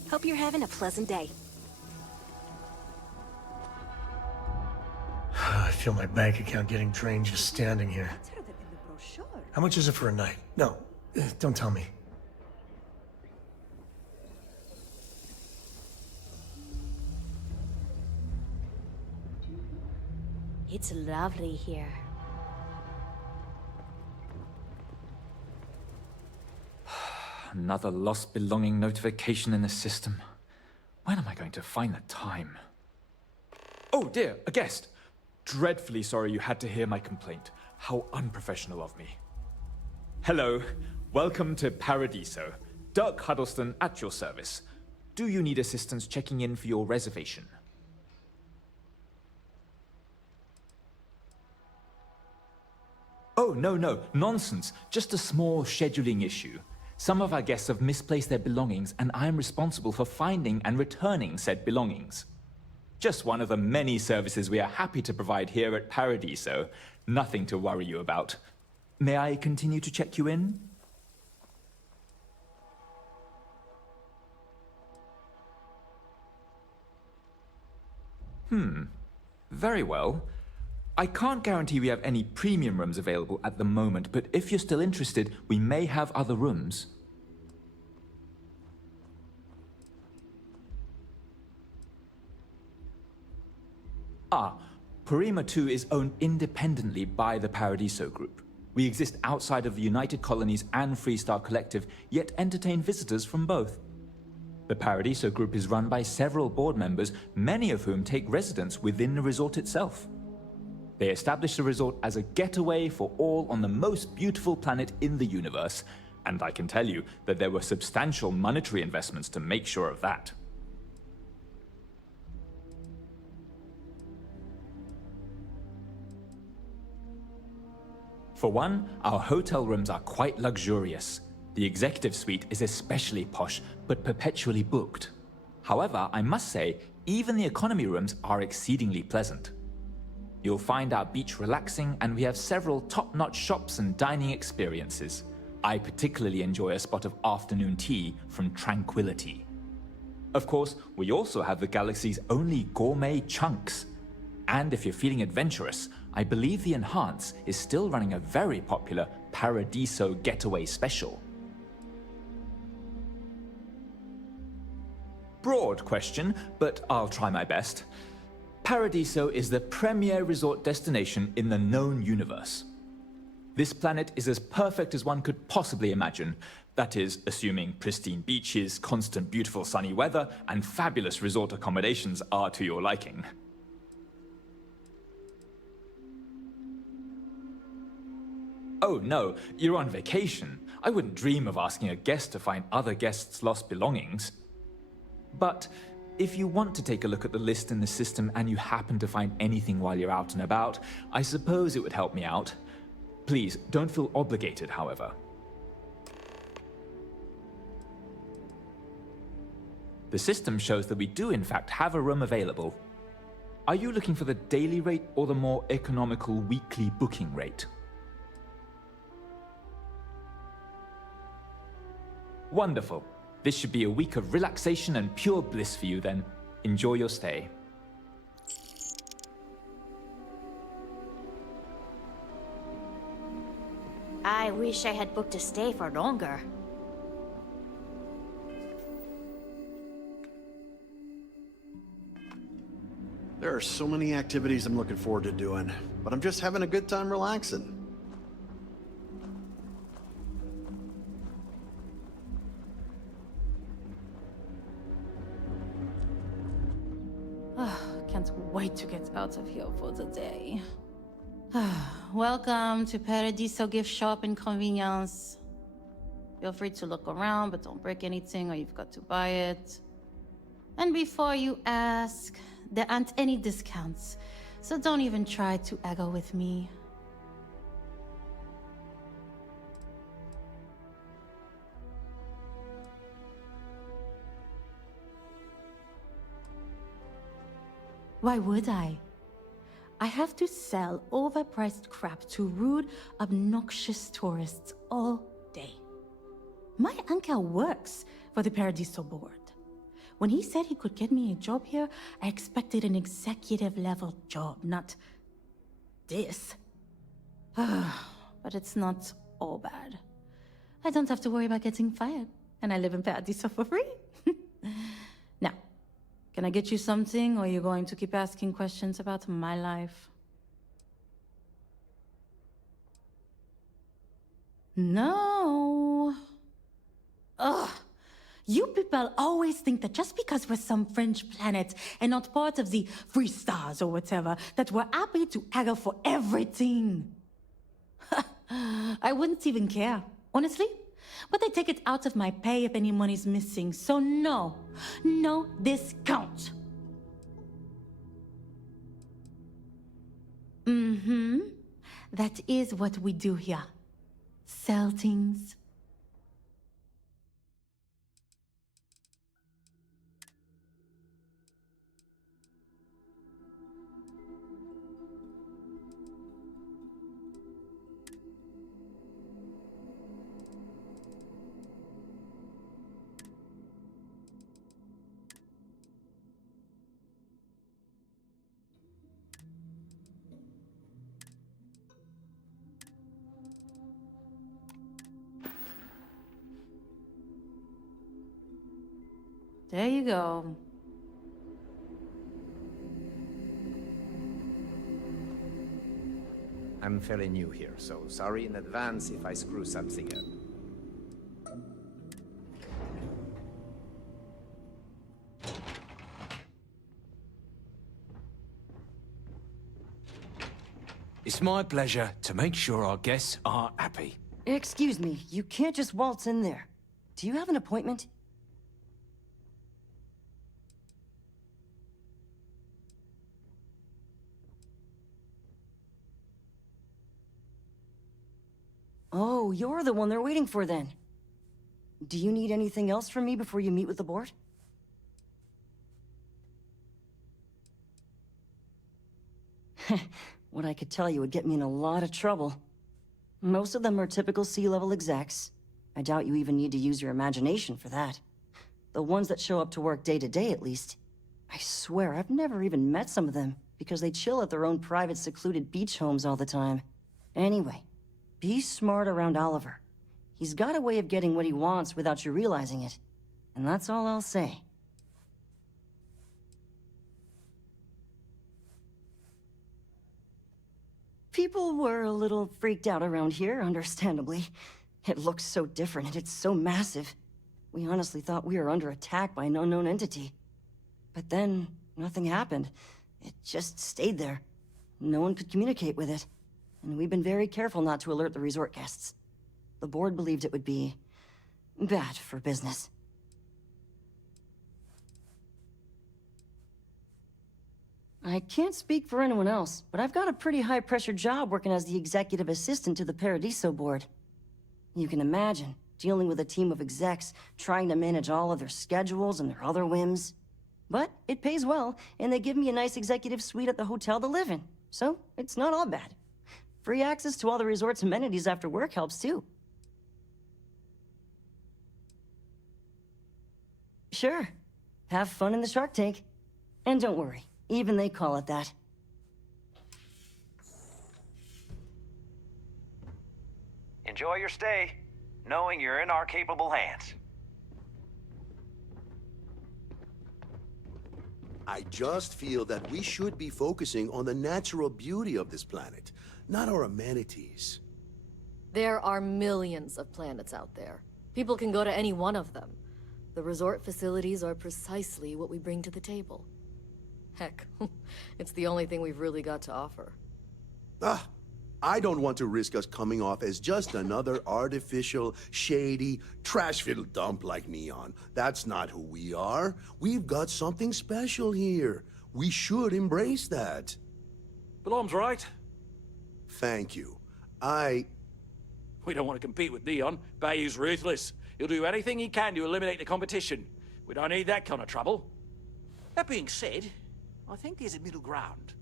Hope you're having a pleasant day. I feel my bank account getting drained just standing here. How much is it for a night? No, don't tell me. It's lovely here. Another lost belonging notification in the system. When am I going to find the time? Oh dear, a guest. Dreadfully sorry you had to hear my complaint. How unprofessional of me. Hello, welcome to Paradiso. Dirk Huddleston at your service. Do you need assistance checking in for your reservation? Oh, no, nonsense. Just a small scheduling issue. Some of our guests have misplaced their belongings, and I am responsible for finding and returning said belongings. Just one of the many services we are happy to provide here at Paradiso. Nothing to worry you about. May I continue to check you in? Very well. I can't guarantee we have any premium rooms available at the moment, but if you're still interested, we may have other rooms. Parima 2 is owned independently by the Paradiso Group. We exist outside of the United Colonies and Freestar Collective, yet entertain visitors from both. The Paradiso Group is run by several board members, many of whom take residence within the resort itself. They established the resort as a getaway for all on the most beautiful planet in the universe, and I can tell you that there were substantial monetary investments to make sure of that. For one, our hotel rooms are quite luxurious. The executive suite is especially posh, but perpetually booked. However, I must say, even the economy rooms are exceedingly pleasant. You'll find our beach relaxing, and we have several top-notch shops and dining experiences. I particularly enjoy a spot of afternoon tea from Tranquility. Of course, we also have the galaxy's only gourmet chunks. And if you're feeling adventurous, I believe the Enhance is still running a very popular Paradiso Getaway Special. Broad question, but I'll try my best. Paradiso is the premier resort destination in the known universe. This planet is as perfect as one could possibly imagine. That is, assuming pristine beaches, constant beautiful sunny weather, and fabulous resort accommodations are to your liking. Oh no, you're on vacation. I wouldn't dream of asking a guest to find other guests' lost belongings. But if you want to take a look at the list in the system and you happen to find anything while you're out and about, I suppose it would help me out. Please, don't feel obligated, however. The system shows that we do in fact have a room available. Are you looking for the daily rate or the more economical weekly booking rate? Wonderful. This should be a week of relaxation and pure bliss for you then. Enjoy your stay. I wish I had booked a stay for longer. There are so many activities I'm looking forward to doing, but I'm just having a good time relaxing. Can't wait to get out of here for the day. Welcome to Paradiso Gift Shop and Convenience. Feel free to look around, but don't break anything or you've got to buy it. And before you ask, there aren't any discounts, so don't even try to haggle with me. Why would I? I have to sell overpriced crap to rude, obnoxious tourists all day. My uncle works for the Paradiso board. When he said he could get me a job here, I expected an executive-level job, not this. But it's not all bad. I don't have to worry about getting fired, and I live in Paradiso for free. Now, can I get you something, or are you going to keep asking questions about my life? No. Ugh. You people always think that just because we're some French planet and not part of the free stars or whatever, that we're happy to haggle for everything. I wouldn't even care, honestly. But I take it out of my pay if any money's missing, so no discount. That is what we do here. Sell things. There you go. I'm fairly new here, so sorry in advance if I screw something up. It's my pleasure to make sure our guests are happy. Excuse me, you can't just waltz in there. Do you have an appointment? Oh, you're the one they're waiting for then. Do you need anything else from me before you meet with the board? What I could tell you would get me in a lot of trouble. Most of them are typical C-level execs. I doubt you even need to use your imagination for that. The ones that show up to work day to day, at least. I swear, I've never even met some of them, because they chill at their own private, secluded beach homes all the time. Anyway, be smart around Oliver. He's got a way of getting what he wants without you realizing it. And that's all I'll say. People were a little freaked out around here, understandably. It looks so different and it's so massive. We honestly thought we were under attack by an unknown entity. But then, nothing happened. It just stayed there. No one could communicate with it. And we've been very careful not to alert the resort guests. The board believed it would be bad for business. I can't speak for anyone else, but I've got a pretty high-pressure job working as the executive assistant to the Paradiso board. You can imagine, dealing with a team of execs, trying to manage all of their schedules and their other whims. But it pays well, and they give me a nice executive suite at the hotel to live in, so it's not all bad. Free access to all the resort's amenities after work helps too. Sure. Have fun in the Shark Tank. And don't worry, even they call it that. Enjoy your stay, knowing you're in our capable hands. I just feel that we should be focusing on the natural beauty of this planet, not our amenities. There are millions of planets out there. People can go to any one of them. The resort facilities are precisely what we bring to the table. Heck, it's the only thing we've really got to offer. I don't want to risk us coming off as just another artificial, shady, trash-filled dump like Neon. That's not who we are. We've got something special here. We should embrace that. Blom's right. Thank you. We don't want to compete with Neon. Bayou's ruthless. He'll do anything he can to eliminate the competition. We don't need that kind of trouble. That being said, I think there's a middle ground.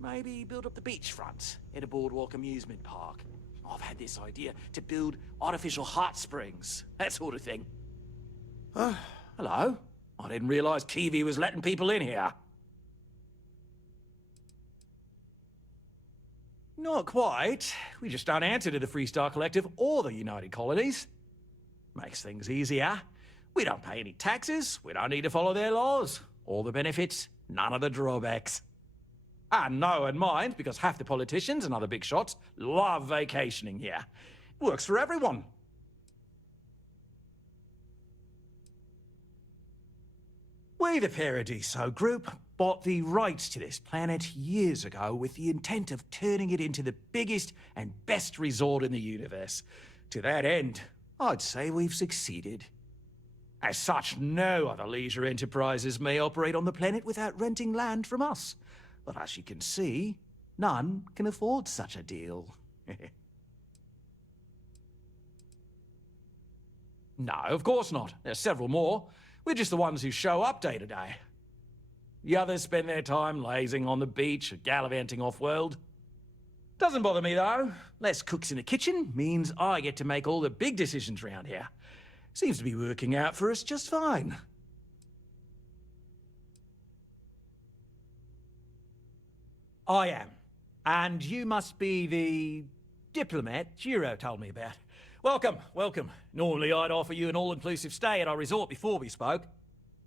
Maybe build up the beachfront in a boardwalk amusement park. I've had this idea to build artificial hot springs, that sort of thing. Hello? I didn't realize Kiwi was letting people in here. Not quite. We just don't answer to the Freestar Collective or the United Colonies. Makes things easier. We don't pay any taxes, we don't need to follow their laws. All the benefits, none of the drawbacks. And no one minds, because half the politicians and other big shots love vacationing here. Works for everyone. We, the Paradiso Group, bought the rights to this planet years ago with the intent of turning it into the biggest and best resort in the universe. To that end, I'd say we've succeeded. As such, no other leisure enterprises may operate on the planet without renting land from us. But as you can see, none can afford such a deal. No, of course not. There's several more. We're just the ones who show up day to day. The others spend their time lazing on the beach or gallivanting off-world. Doesn't bother me, though. Less cooks in the kitchen means I get to make all the big decisions around here. Seems to be working out for us just fine. I am. And you must be the diplomat Jiro told me about. Welcome, welcome. Normally I'd offer you an all-inclusive stay at our resort before we spoke.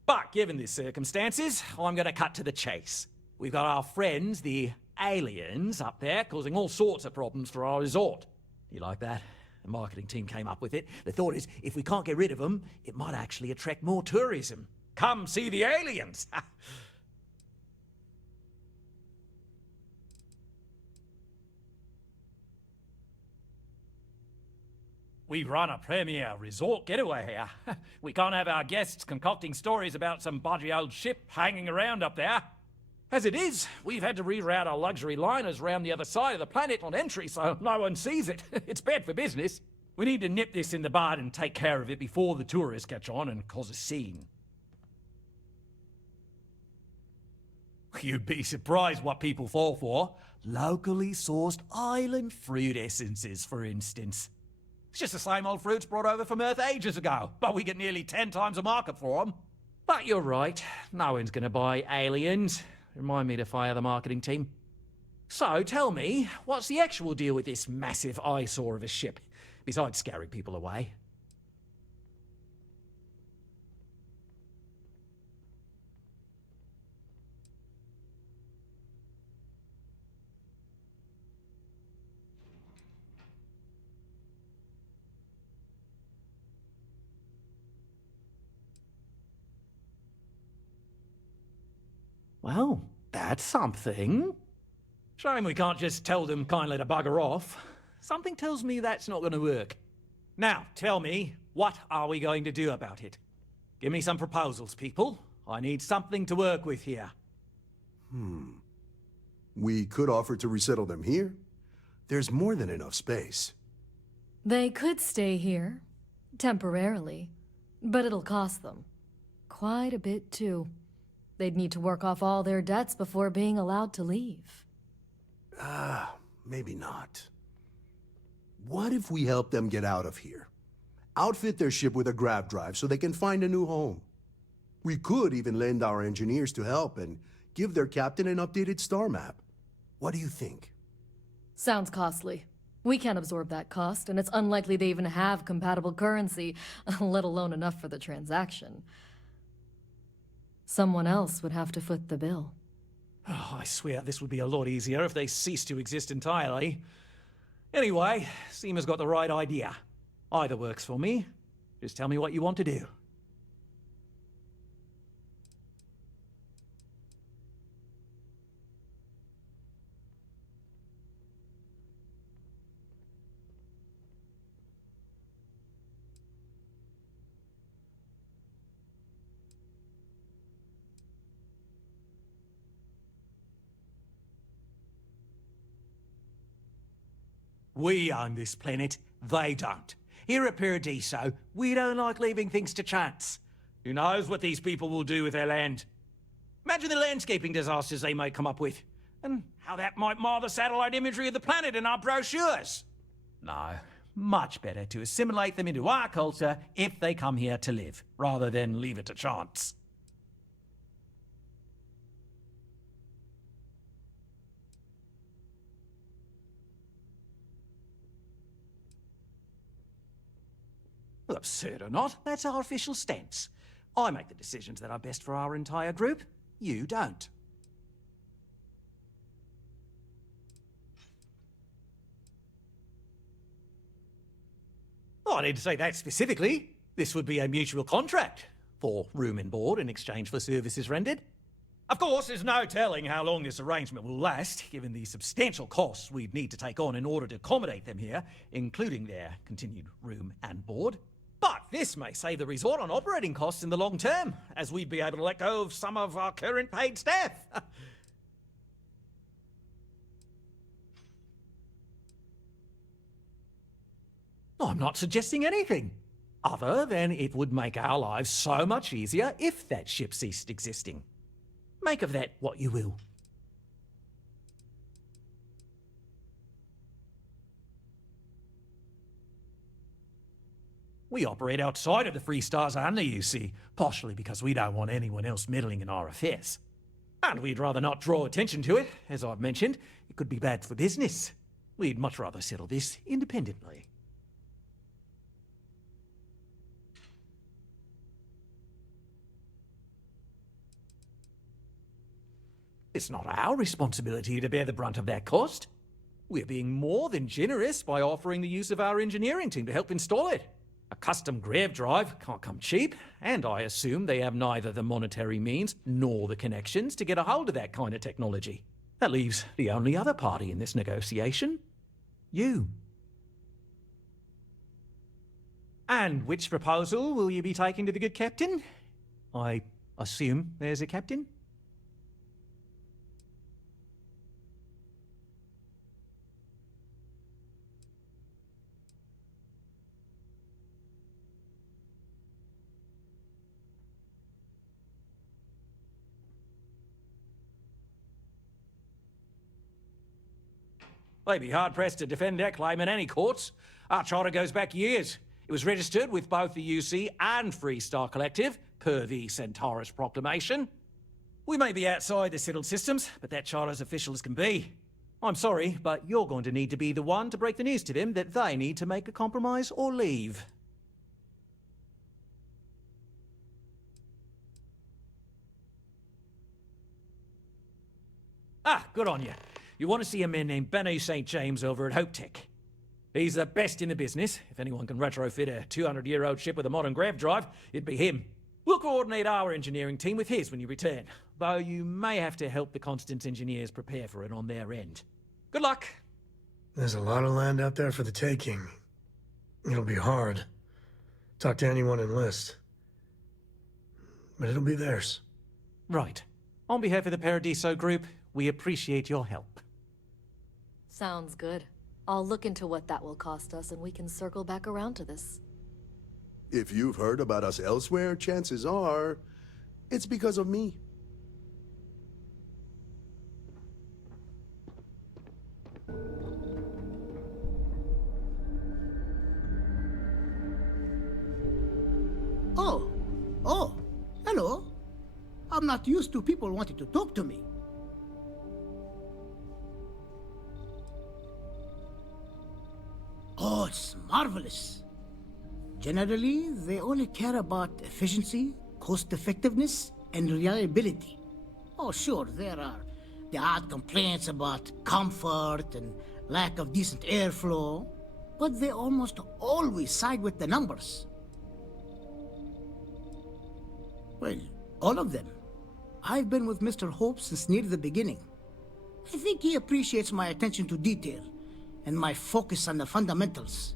But given the circumstances, I'm going to cut to the chase. We've got our friends, the aliens, up there, causing all sorts of problems for our resort. You like that? The marketing team came up with it. The thought is, if we can't get rid of them, it might actually attract more tourism. Come see the aliens! We run a premier resort getaway here. We can't have our guests concocting stories about some budgy old ship hanging around up there. As it is, we've had to reroute our luxury liners round the other side of the planet on entry so no one sees it. It's bad for business. We need to nip this in the bud and take care of it before the tourists catch on and cause a scene. You'd be surprised what people fall for. Locally sourced island fruit essences, for instance. It's just the same old fruits brought over from Earth ages ago, but we get nearly 10 times the market for them. But you're right, no one's gonna buy aliens. Remind me to fire the marketing team. So, tell me, what's the actual deal with this massive eyesore of a ship, besides scaring people away? Well, that's something. Shame we can't just tell them kindly to bugger off. Something tells me that's not going to work. Now, tell me, what are we going to do about it? Give me some proposals, people. I need something to work with here. We could offer to resettle them here. There's more than enough space. They could stay here, temporarily, but it'll cost them. Quite a bit, too. They'd need to work off all their debts before being allowed to leave. Maybe not. What if we help them get out of here? Outfit their ship with a grav drive so they can find a new home. We could even lend our engineers to help and give their captain an updated star map. What do you think? Sounds costly. We can't absorb that cost, and it's unlikely they even have compatible currency, let alone enough for the transaction. Someone else would have to foot the bill. Oh, I swear this would be a lot easier if they ceased to exist entirely. Anyway, Seema's got the right idea. Either works for me. Just tell me what you want to do. We own this planet, they don't. Here at Paradiso, we don't like leaving things to chance. Who knows what these people will do with their land? Imagine the landscaping disasters they might come up with, and how that might mar the satellite imagery of the planet in our brochures. No, much better to assimilate them into our culture if they come here to live, rather than leave it to chance. Well, absurd or not, that's our official stance. I make the decisions that are best for our entire group. You don't. Oh, I need to say that specifically. This would be a mutual contract for room and board in exchange for services rendered. Of course, there's no telling how long this arrangement will last, given the substantial costs we'd need to take on in order to accommodate them here, including their continued room and board. But this may save the resort on operating costs in the long term, as we'd be able to let go of some of our current paid staff. I'm not suggesting anything, other than it would make our lives so much easier if that ship ceased existing. Make of that what you will. We operate outside of the Free Stars only, you see, partially because we don't want anyone else meddling in our affairs. And we'd rather not draw attention to it, as I've mentioned. It could be bad for business. We'd much rather settle this independently. It's not our responsibility to bear the brunt of that cost. We're being more than generous by offering the use of our engineering team to help install it. A custom grav drive can't come cheap, and I assume they have neither the monetary means nor the connections to get a hold of that kind of technology. That leaves the only other party in this negotiation. You. And which proposal will you be taking to the good captain? I assume there's a captain? They'd be hard-pressed to defend their claim in any courts. Our charter goes back years. It was registered with both the UC and Freestar Collective, per the Centaurus Proclamation. We may be outside the settled systems, but that child as official as can be. I'm sorry, but you're going to need to be the one to break the news to them that they need to make a compromise or leave. Ah, good on you. You want to see a man named Benny St. James over at Hope Tech. He's the best in the business. If anyone can retrofit a 200-year-old ship with a modern grav drive, it'd be him. We'll coordinate our engineering team with his when you return, though you may have to help the Constant's engineers prepare for it on their end. Good luck. There's a lot of land out there for the taking. It'll be hard. Talk to anyone enlist. But it'll be theirs. Right. On behalf of the Paradiso group, we appreciate your help. Sounds good. I'll look into what that will cost us and we can circle back around to this. If you've heard about us elsewhere, chances are it's because of me. Oh, hello. I'm not used to people wanting to talk to me. Oh, it's marvelous. Generally, they only care about efficiency, cost-effectiveness, and reliability. Oh, sure, there are the odd complaints about comfort and lack of decent airflow, but they almost always side with the numbers. Well, all of them. I've been with Mr. Hope since near the beginning. I think he appreciates my attention to detail and my focus on the fundamentals.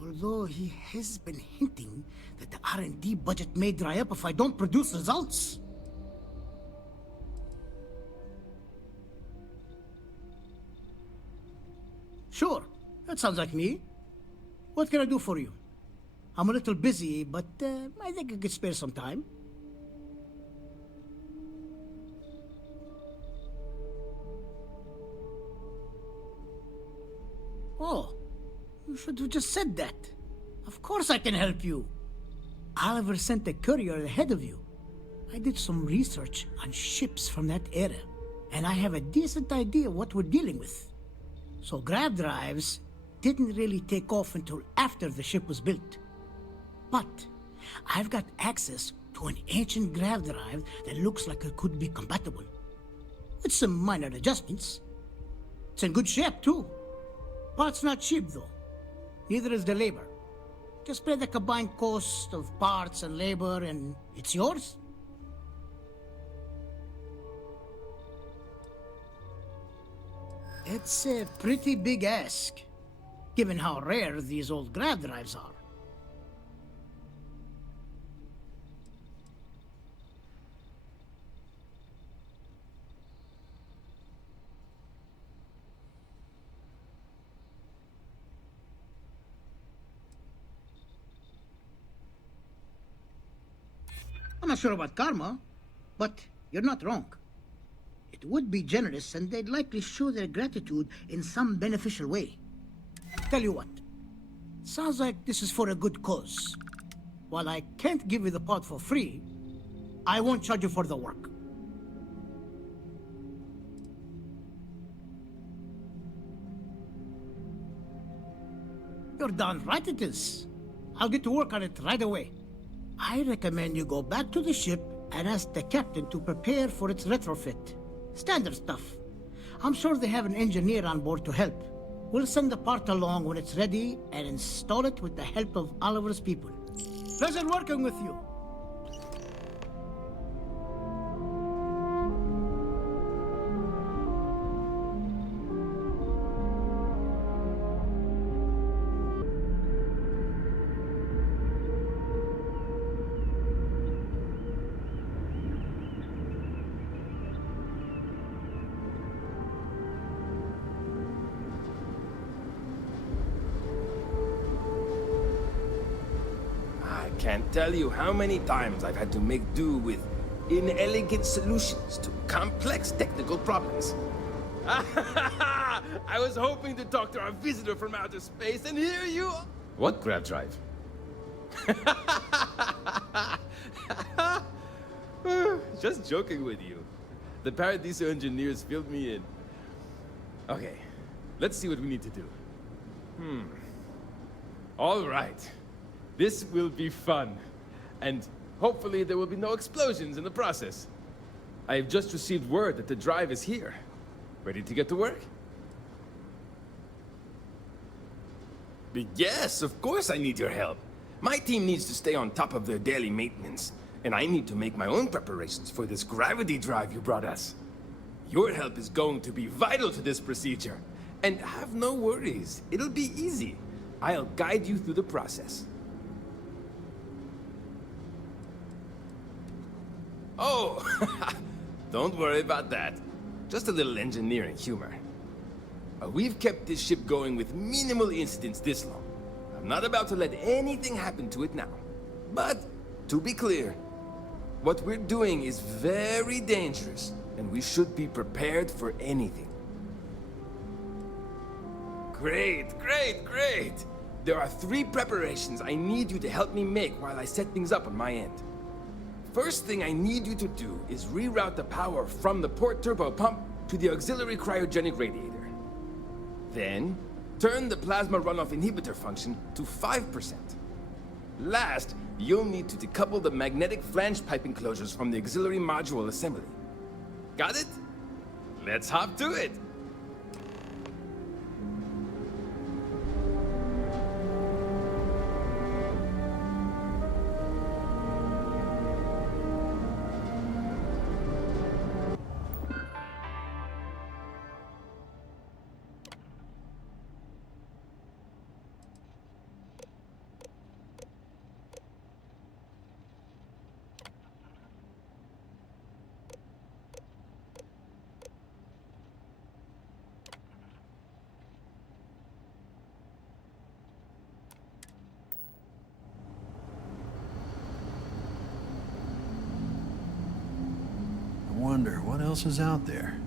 Although he has been hinting that the R&D budget may dry up if I don't produce results. Sure, that sounds like me. What can I do for you? I'm a little busy, but I think I could spare some time. Oh, you should have just said that. Of course I can help you. Oliver sent a courier ahead of you. I did some research on ships from that era, and I have a decent idea what we're dealing with. So grav drives didn't really take off until after the ship was built. But I've got access to an ancient grav drive that looks like it could be compatible. With some minor adjustments. It's in good shape, too. Parts not cheap, though. Neither is the labor. Just pay the combined cost of parts and labor, and it's yours. It's a pretty big ask, given how rare these old grav drives are. I'm not sure about karma, but you're not wrong. It would be generous, and they'd likely show their gratitude in some beneficial way. Tell you what, sounds like this is for a good cause. While I can't give you the pod for free, I won't charge you for the work. You're darn right it is. I'll get to work on it right away. I recommend you go back to the ship and ask the captain to prepare for its retrofit. Standard stuff. I'm sure they have an engineer on board to help. We'll send the part along when it's ready and install it with the help of Oliver's people. Pleasure working with you. Can't tell you how many times I've had to make do with inelegant solutions to complex technical problems. I was hoping to talk to our visitor from outer space, and here you are. What grav drive? Just joking with you. The Paradiso engineers filled me in. Okay, let's see what we need to do. All right. This will be fun. And hopefully there will be no explosions in the process. I have just received word that the drive is here. Ready to get to work? Yes, of course I need your help. My team needs to stay on top of their daily maintenance, and I need to make my own preparations for this gravity drive you brought us. Your help is going to be vital to this procedure. And have no worries, it'll be easy. I'll guide you through the process. Oh, don't worry about that. Just a little engineering humor. We've kept this ship going with minimal incidents this long. I'm not about to let anything happen to it now. But, to be clear, what we're doing is very dangerous, and we should be prepared for anything. Great, great, great! There are 3 preparations I need you to help me make while I set things up on my end. First thing I need you to do is reroute the power from the port turbo pump to the auxiliary cryogenic radiator. Then, turn the plasma runoff inhibitor function to 5%. Last, you'll need to decouple the magnetic flange pipe enclosures from the auxiliary module assembly. Got it? Let's hop to it! I wonder what else is out there.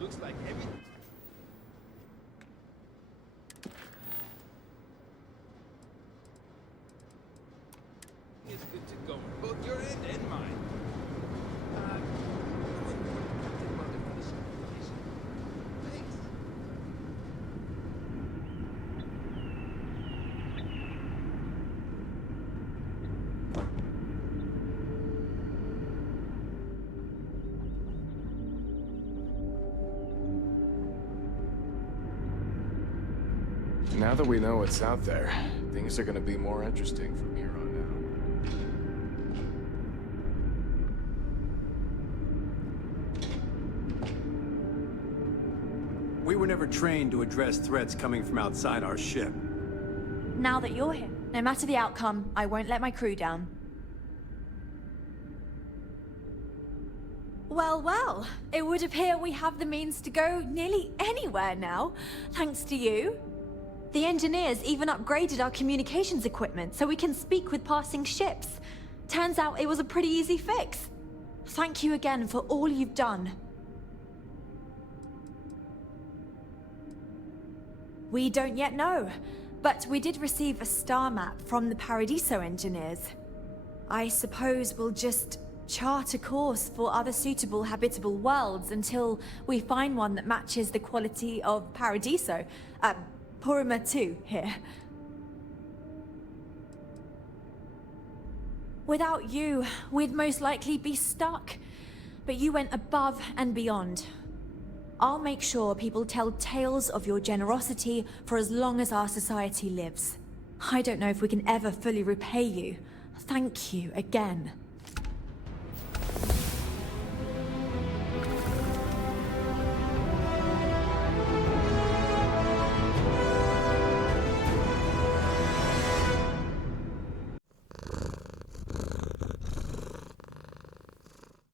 Looks like everything is good to go, both your end and mine. Thanks. Now that we know what's out there, things are gonna be more interesting from here on out. We were never trained to address threats coming from outside our ship. Now that you're here, no matter the outcome, I won't let my crew down. Well, well, it would appear we have the means to go nearly anywhere now, thanks to you. The engineers even upgraded our communications equipment so we can speak with passing ships. Turns out it was a pretty easy fix. Thank you again for all you've done. We don't yet know, but we did receive a star map from the Paradiso engineers. I suppose we'll just chart a course for other suitable habitable worlds until we find one that matches the quality of Paradiso. Purima 2 here. Without you, we'd most likely be stuck. But you went above and beyond. I'll make sure people tell tales of your generosity for as long as our society lives. I don't know if we can ever fully repay you. Thank you again.